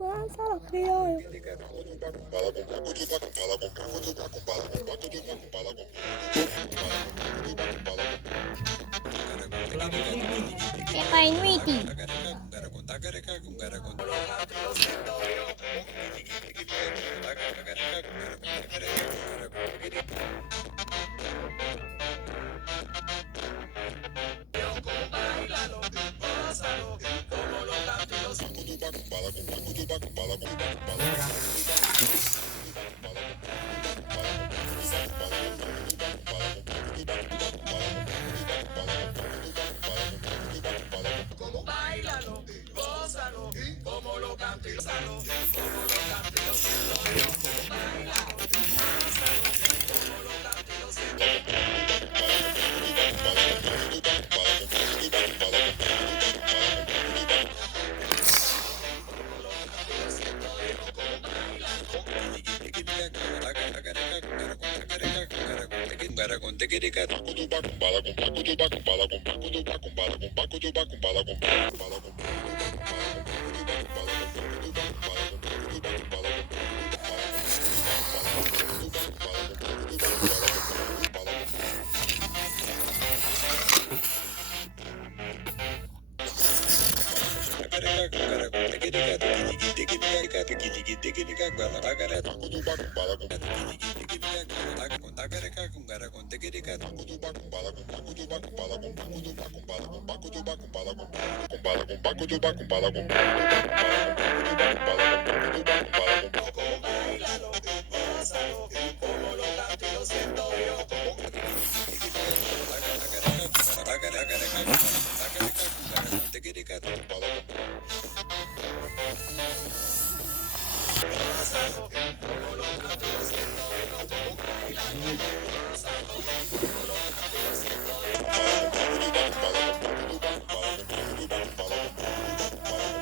Lanza los criollos. ¡Qué painuiti!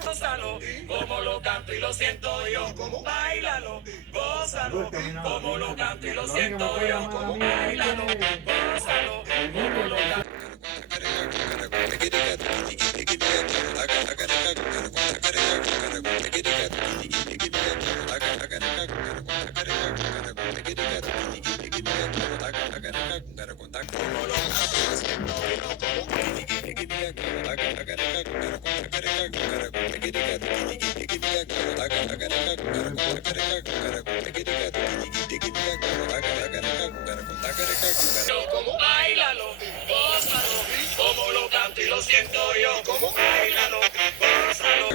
Gózalo, como lo canto y lo siento yo, como bailalo, gózalo, como lo canto y lo siento yo, como bailalo, gózalo, como lo canto. Como bailalo, gózalo, como lo canto y lo siento yo, como bailalo, gózalo.